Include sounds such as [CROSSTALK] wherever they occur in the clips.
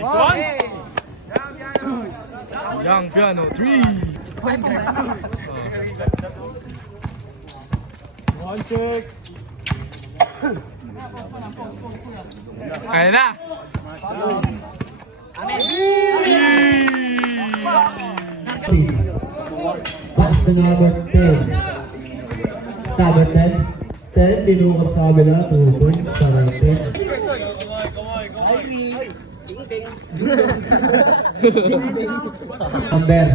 Nice one. Young piano, three. One check. [COUGHS] Ayan na. Pass to number 10. Number 10. 10, dinukas sa kabila. 2 points para 10. Number.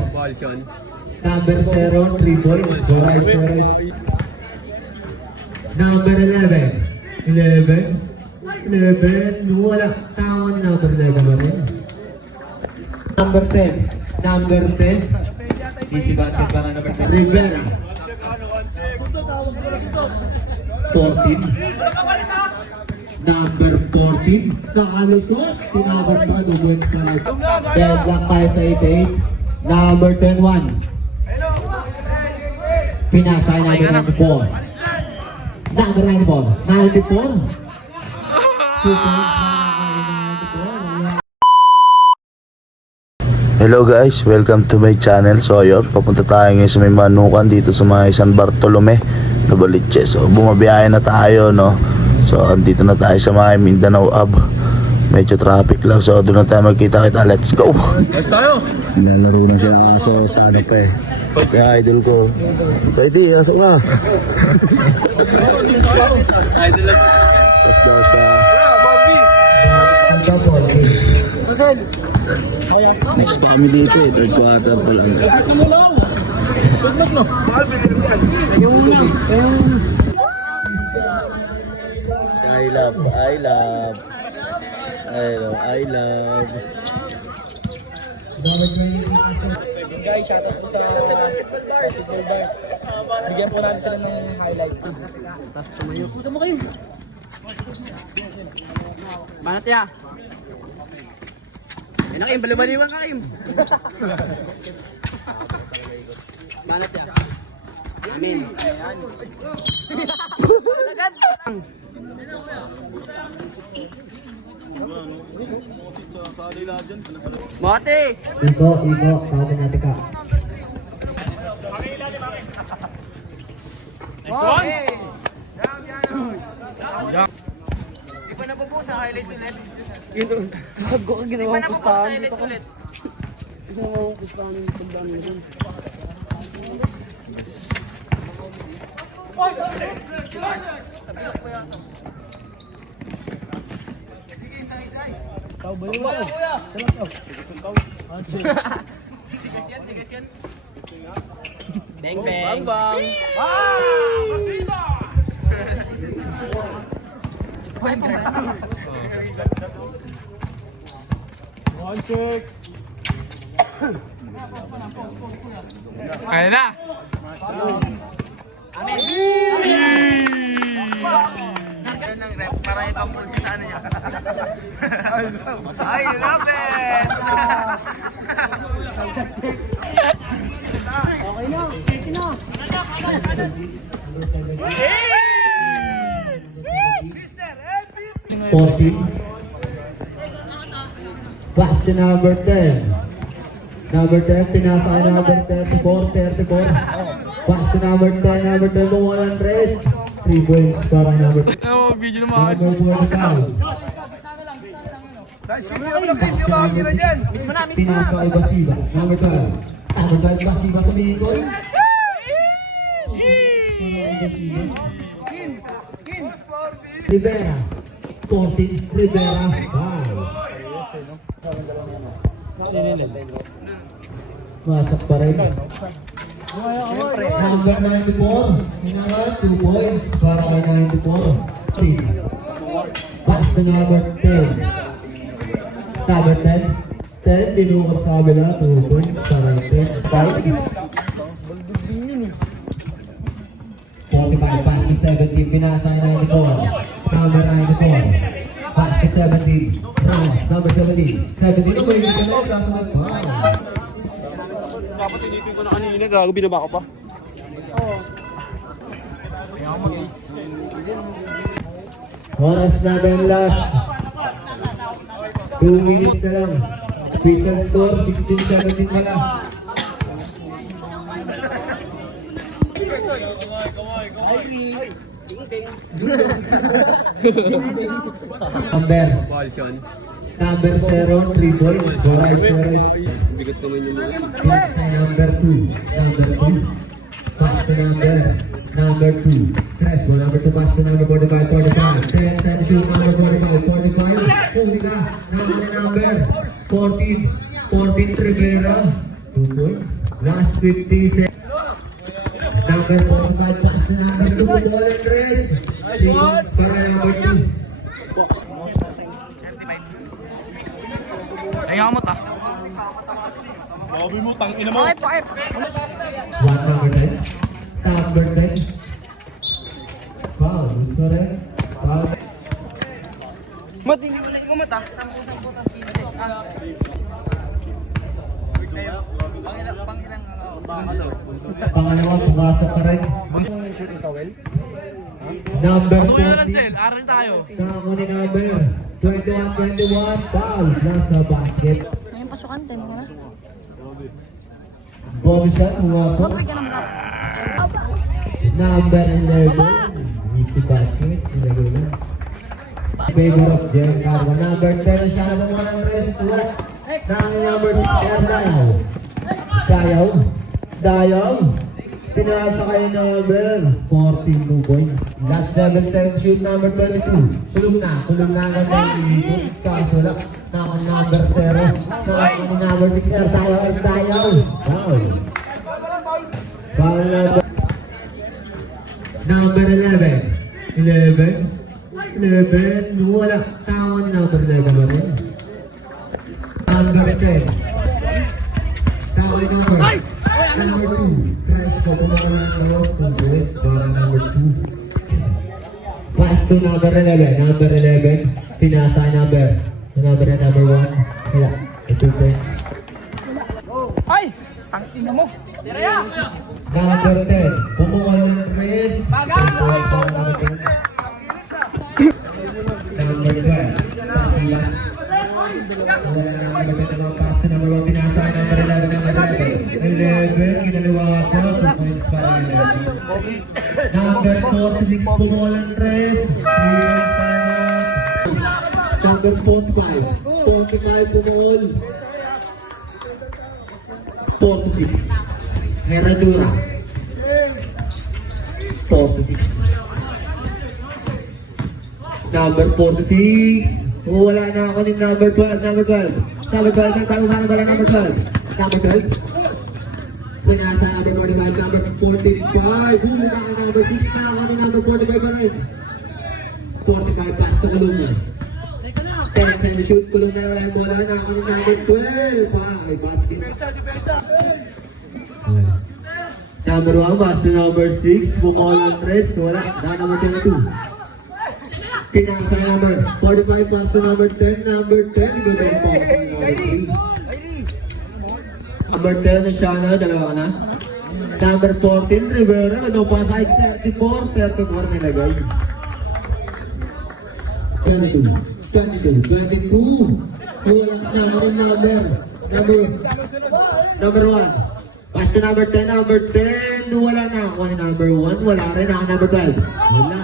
Number 0, 3 points. Baray 0. Number 11. 11. 11. Wala. Tama ni number 11 pa rin. Number 10. Number 10. Easy basket para number 10. Rivera. 14. Number 14. Nakalusot. Tinawag pa. Dubuin pa lang. Dead lang tayo sa 88. Number 10, 1. Pinasa namin 94. Number 94. 94. Two points para kay 94. Hello guys, welcome to my channel. So ayun, papunta tayo ngayon sa may manukan dito sa mga San Bartolome, Novaliches. So bumabiyahe na tayo, no. So andito na tayo sa mga Mindanao Ab. Medyo traffic lang. So doon na tayo magkita-kita. Let's go! Let's tayo. Nilalaro na sila kaso sa ano pa eh. Kaya idol ko. Pwede, asok na. Let's go siya. Double kick. Next pa kami dito eh. Third quarter pa lang. I love, I love. I love, I love. Guys, shoutout po sa Basketball Bars. Bigyan po natin sila ng highlights. Tapos tumayo. Puta mo kayo. Manat ya. Ay nakim, balibaliwan ka Kim. Manat ya. Amin. [LAUGHS] Mate! Iko, iko. Tawagin natin ka. Nice one. Young. Yun, gago ka ginawang pustahan. Highlights ulit. Ginawang pustahan yung pagdaan mo dun. Tao ba yun? Bang bang. Bang bang. One check. Ayan na. Ay, love it! Okay na. Okay na. Fourteen. To number 10. Number 10, pinasa number 34, 34. Pass to number 10, number 10, kumuha ng tres. 3 points para number 10. Ano mo, video na mga Number 45. Miss mo na, miss mo na. Pinasa kay Basiba. Number 12. Number 12, Basiba sa Bicol. Rivera. 14, Rivera. 5. Masak pa rin. Number 94. Hinawan, 2 points para kay 94. Team. Pass to number 10. Number 10. 10, dinukas sa kabila, 2 points para kay 10. 45, pass to 17, pinasa kay 94. Dapat inipin ko na kanina, gago, binaba ko pa. Oras namin last. 2 minutes na lang. Crystal score, 16-17 pala. Number. Ball siyan. Number 0, 3 points. Waray 0 is Bigat naman number 2. Number 2. Pass number. Number 2. Press mo. Number 2 pass to number 45, 45. 10, 10, shoot number 45, 45. Huli ka. Number number. 14. 14 Rivera. 2 points. Last 50 seconds. Number 45 pass to number 2. Ball and rest. Nice one. Para number 2. Ayaw mo ta. Mabi mo, tang ina mo. One number 10. Number 10. Foul. Gusto rin. Foul. Mat, hindi mo lang umata. Sampu-sampu tas Pangalawa, pumasok ka rin. Number 20. Aral tayo. Kako ni number 21-21. Foul. Nasa basket. Ngayon pasukan, 10 ka na. Bobby shot, ng rap. Aba. Number 11. Easy basket. Ilagay na. Favor of Jen Cargo. Number 10 siya ng walang rest. Wala. Nang number 6, Erdayaw. Dayaw. Dayaw. Pinasa kayo number 14 two points. Last 7 seconds shoot number 22. Kulong na. Kulong na ng ikot. Kaso lang. Naka number 0. Naka number 6. Erdayaw. Erdayaw. Foul. Foul number Number 11. 11. 11. Wala. Ni number 11 ba rin? Number 10. Tao ni number. Number 2. Press ko kung ako lang ng road kung buwit para number 2. Pass to number 11. Number 11. Pinasa number. Number na number 1. Wala. Ito po. Ay! Ang ina mo. Number 10. Pumuha ng press. Pumuha sa number 10. Number 12. Pasila. Wala na ang number 10 na pass to number 1. Pinasa number 11. Number 11. 11. Kinaliwa ko. 2 points para 11. Number 46. Pumuha ng press. 3 points para Number 45. 45 pumuhol. 46. Herradura. 46. Number 46. Oh, wala na ako ng number 12. Number 12. Number 12. Ang talo na wala number 12. Number 12. Pinasa number 45. Number 45. Huli na ang number 6 na ng number 45 pa rin. 45 pass to Columna. 10 sa shoot. Columna wala yung bola na ng number 12. Pa, may basket. Number 1, pass to number 6, bumall ang tres, wala, na number 22. Pinasa number 45, pass to number 10, number 10, good ang number 3. Number 10 na siya na, dalawa na. Number 14, Rivera, ano pa side 34, 34 nilagay. 22, 22, 22. Wala ka na, ano number? Number, number 1. Pass to number 10, number 10. Wala na ako ni number 1. Wala rin ako number 12. Wala.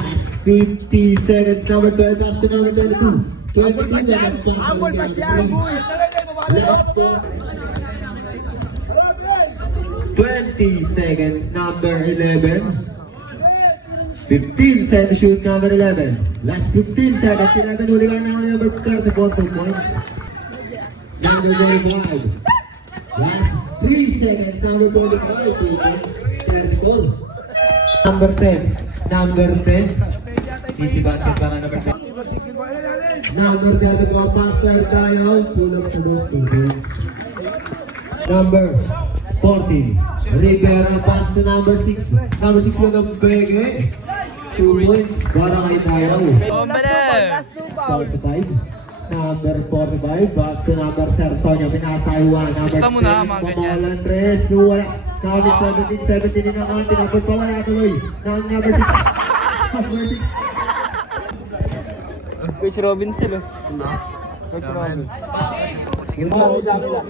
50 seconds. Number 12. Pass to number 22. 22 seconds. Ambol pa siya, ambol. Left po. 20 seconds. Number 11. 15 seconds shoot number 11. Last 15 seconds. 11 huli ka na number 34 two points. Number 25. Last 3 seconds, number 45, two points, 34. Number 10, number 10. Easy basket para number 10. Number 34, Master tayo, pull up sa points. Number 14, Rivera pass to number 6. Number 6 lang ang pege. 2 points para kay tayo. Hombre! 45. Number 45, back to number Sertonio, pinasaywa. Number Basta mo na, 10, mga ganyan. Tres, wala. Number 17, 17 din ang tinapot pa, wala tuloy. Number number 6. Number 6. Coach Robin sila. Yung mga sa amin last.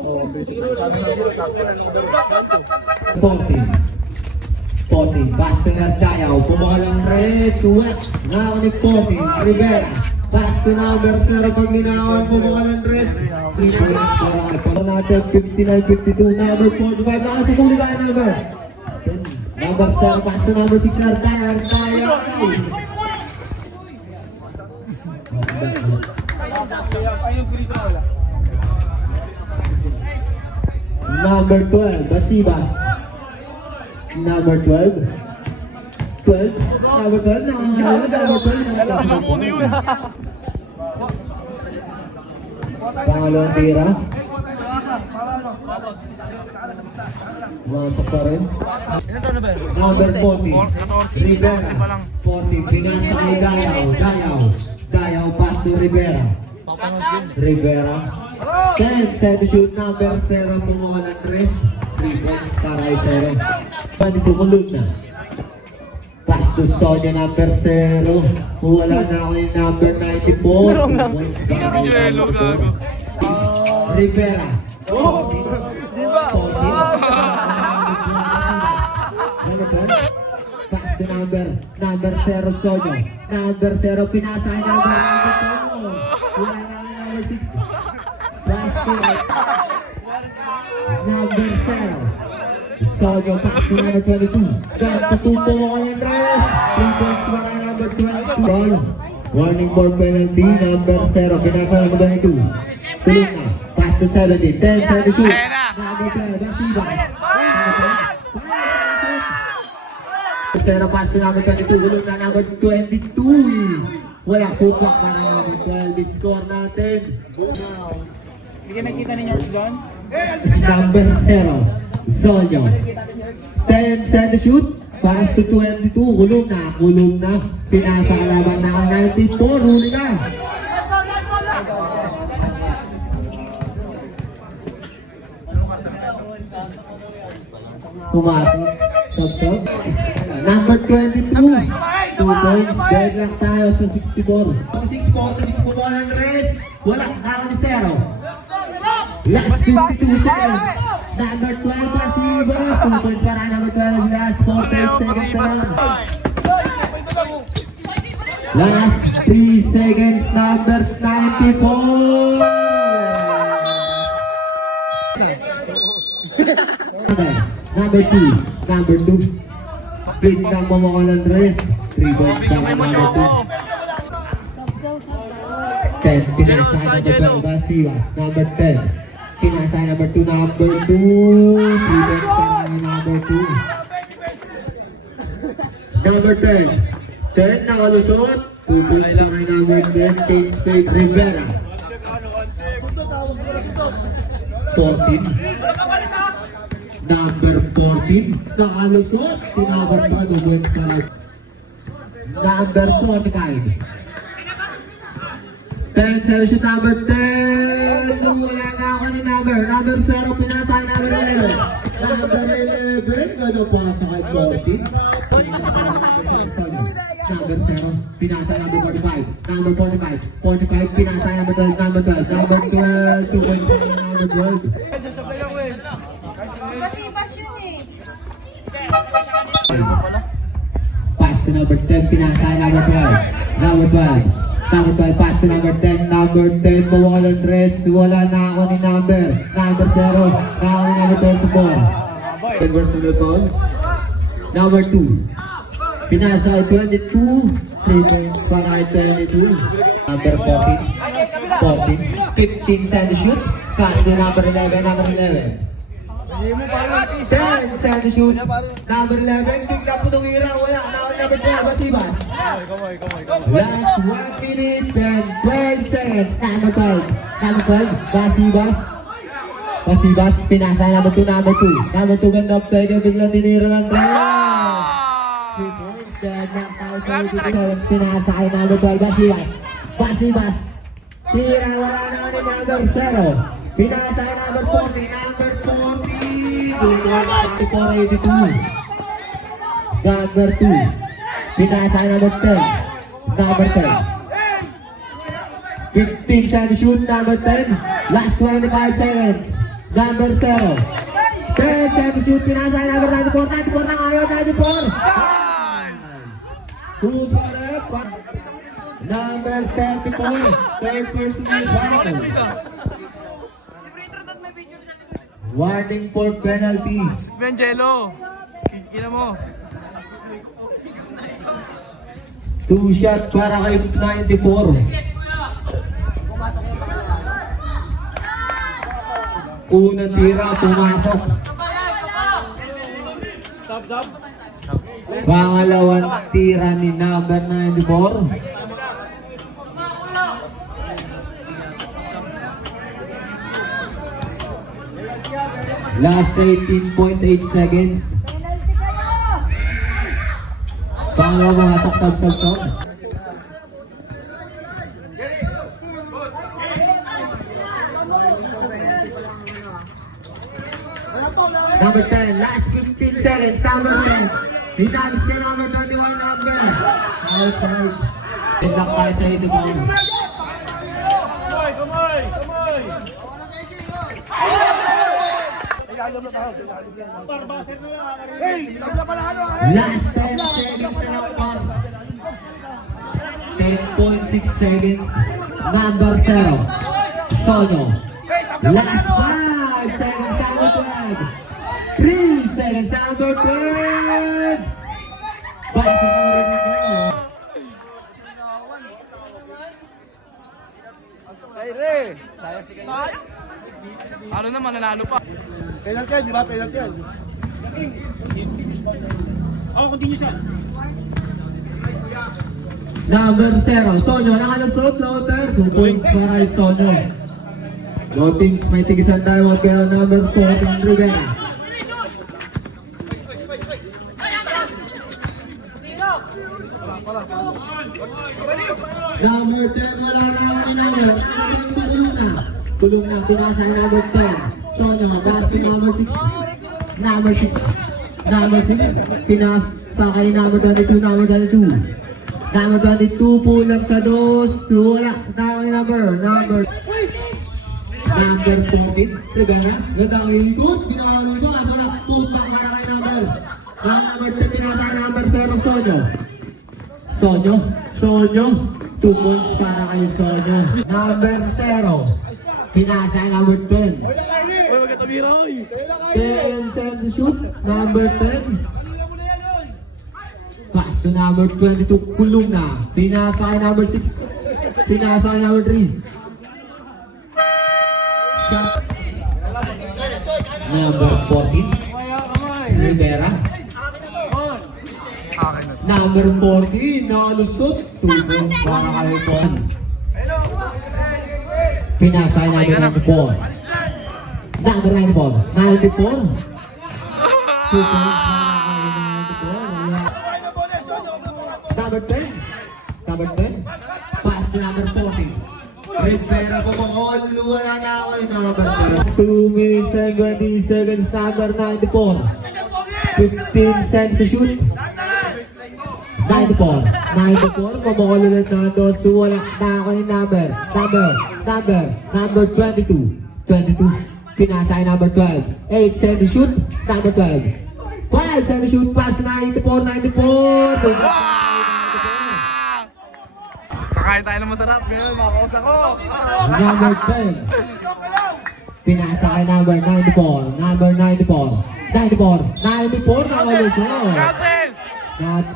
Oo, basic. Sabi na sila, na number 14. 14. Bastinger Chayaw. Kumuha ng red. Wet. Nakakunik 14. Rivera. Pass to number 0. Pag ginawan, kumuha ng red. 3 points para kay Pag natin 59-52. Number 45. Nakasukuli tayo number. Number 0. Pass to number 6. Artayan. Artayan. Number 12, Basibas. Number 12. 12. Number 12. Number 12. Number 12. Alam mo ano yun. Pangalawang tira. Mapak pa rin. Number 40. Rivera. 40. Pinasa kay Dayaw. Dayaw. Dayaw pass to Rivera. Rivera. 10, 10 shoot number 0 kumuha ng 3. 3 points para ay 0. Pani bukulog na. Pass to Sonia number 0. Wala na ako yung number 94. Meron lang. Yelo gago. Rivera. Oh! Di ba? Ah! Ano ba? Pass to number, number 0 Sonia. Number 0 pinasahin ng number 0. Number 0. Sono pass to number 22. Got to tupo ko yung dress. 3 points para number 22. Ball. Warning ball penalty. Number 0 pinasa number 22. Tulong na. Pass to 70. 10 72. Number 12. Basiba. Pero pass to number 22, gulong na number 22 eh. Wala pupak para number 12. Score natin. Hindi ka nakita ni doon? Number 0, Zonyo. 10 set to shoot. Pass to 22, gulong na, gulong na. Pinasa kalaban na ang 94, huli na. Pumasok. Sub sub. Number 22. Two points. Dead lang tayo sa 64. 64 to 64 ng red. Wala. Nakaw ni zero. Last 52 seconds. Number 12 Pasiba. Two points para number 12. Last 48 seconds. Last 3 seconds. Number 94. Number, number two, number two. Big ng Momokol Andres. Three points sa number two. Ten, pinasa number 12, Basiwas. Number 10. Pinasa number 2, number 2. Three points sa number 2. Number 10. 10 nakalusot. Two points sa number 10. State Space Rivera. 14. Number 14, nakalusot. Tinawag pa, no points pa rin. Number 45. 10, session number 10. Wala na ako ni number. Number 0, pinasa number 11. Number 11, gano pa sa kay 14. Number 0, pinasa number 45. Number 45. 45, pinasa number 12. Number 12. Number 12, 2 points sa number 12. Masibas yun eh. Pass to number 10, pinasa number 12. Number 12. 12, pass to number 10. Number 10, mawala ng dress. Wala na ako ni number. Number 0. Na ako ni number 24. Converse to the ball. Number 2. Pinasa ay 22. 3 points para ay 22. Number 14. 14. 15 send to shoot. Pass to number 11. Number 11. To shoot. Number 11, bigla po nung ira. Wala ako number 12. Basibas. Last 1 minute and 12 seconds. Number 12. Number 12. Basibas. Basibas. Pinasa number 2, number 2. Number 2 ganda up second. Bigla tinira ng 3. 3 points. Dead na tayo sa ulit. Pinasa kay number 12. Basibas. Basibas. Tira. Wala na ni number 0. Pinasa number 40. Number 40. 24, 82. Number 2. Pinasa kay number 10. Number 10. 15 seconds shoot, number 10. Last 25 seconds. Number 0. 10 seconds shoot, pinasa ay number 94. 94 na ngayon, 94. Who's on it? Number 34. Warning for penalty. Benjelo! Kikila mo. Two shot para kay 94. Unang tira, pumasok. Pangalawang tira ni number 94. Last 18.8 seconds. Pangalawa mga taktab sa Number 10, last 15 seconds, number 10. Italis ka number 21 number. Outside. Good luck tayo sa ito pa. Last 10 seconds na lang pa. 10.6 seconds. Number 0. Sono. Last 5 seconds, number 12. 3 seconds, number 10. Balik sa rin ninyo. Ano naman, nanalo pa. Number 0, Sonyo, nakalusot, floater. 2 points para kay Sonyo. Teams may tigisan tayo at kaya number 14, Rivera. Number 10, wala na naman ni number. Tulong na. Tulong na, tinasa number 10. Sonyo, basket number 6. Number 6. Number 6, pinas sa kay number 22, number 22. Number 22 po lang sa dos. Wala. Yung number. Number. Number 14. Rivera. Ganda ang ikot. Ginawa mo ito. Asa na. Putak para kay number. Number 10 pinasa number 0. Sonyo. Sonyo. Sonyo. 2 points para kay Sonyo. Number 0. Pinasa number 10. Uy, magkatabira, oy! 10 7 shoot. Number 10. Pass to number 22, kulong na. Pinasa kay number 6. Pinasa kay number 3. Shot. Number 14. Rivera. Number 14, nakalusot. Tubo para kay Juan. Pinasa kay number 94. Number 94. 94. Two points para kay 94. Wala. Number 10. Number 10. Pass to number 40. Rivera all. Wala na ako yung number 2 minutes and 20 seconds. Number 94. 15 cents to shoot. 94. 94. Mamukol ulit na dos. Wala na ako yung number. Number. Number. Number 22. 22. Pinasa number 12. 8 cents to shoot. Number 12. 5 cents to shoot. Pass 94. 94. Kakain tayo ng masarap ngayon, mga kausa ko. Number 10. Pinasa kay number 94. Number 94. 94. 94 na ulit yun. Captain! Bad.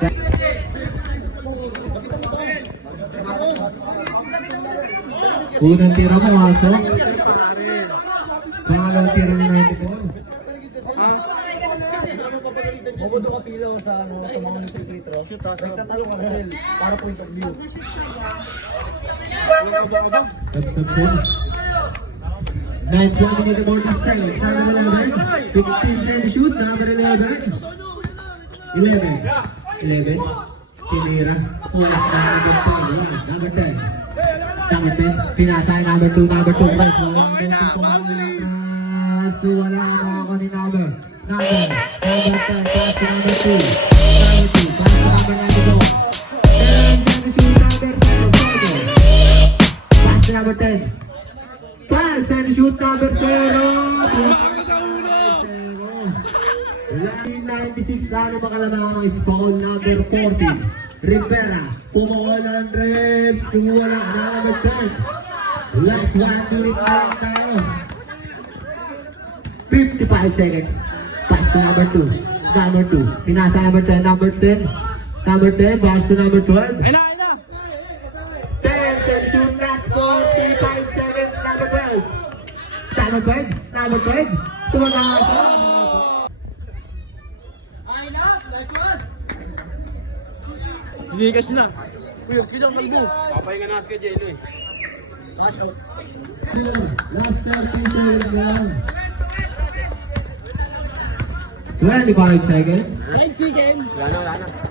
Unang tira mo, aso. Pangalawang tira ni 94. Mabudo ka pilaw sa ano, sa mga free throw. Nagtatalong ako sila para point of view. Tagtagtag. 9 20 with the board of strength. Number 11. 15 cent shoot. Number 11. 11. 11. Tinira. Wala na number 2. Number 10. Number 10. Pinasa number 2. Number 2. Right. Wala na yung two. Wala na ako ni number. Number. Number 10. Pass to number 2. Number 2. Pass to number 94. 10 cent shoot. Number 10. Pass to number 10. Five, and shoot number 0. 96 na naman kalamang is foul number 40. Rivera, ng Andres, ng number 10. Last one minute lang tayo. 55 seconds. Pass to number 2. Number 2. Pinasa number 10. Number 10. Number 10. Pass to number 12. 10. Then shoot last 45 seconds. Number 12. Number 12. Number 12. Tumaga siya. Hindi kasi na. Uy, sige lang kalbo. Papahinga na si Jello eh. Last 30 seconds. 25 seconds. Thank you, game. Wala na, wala na.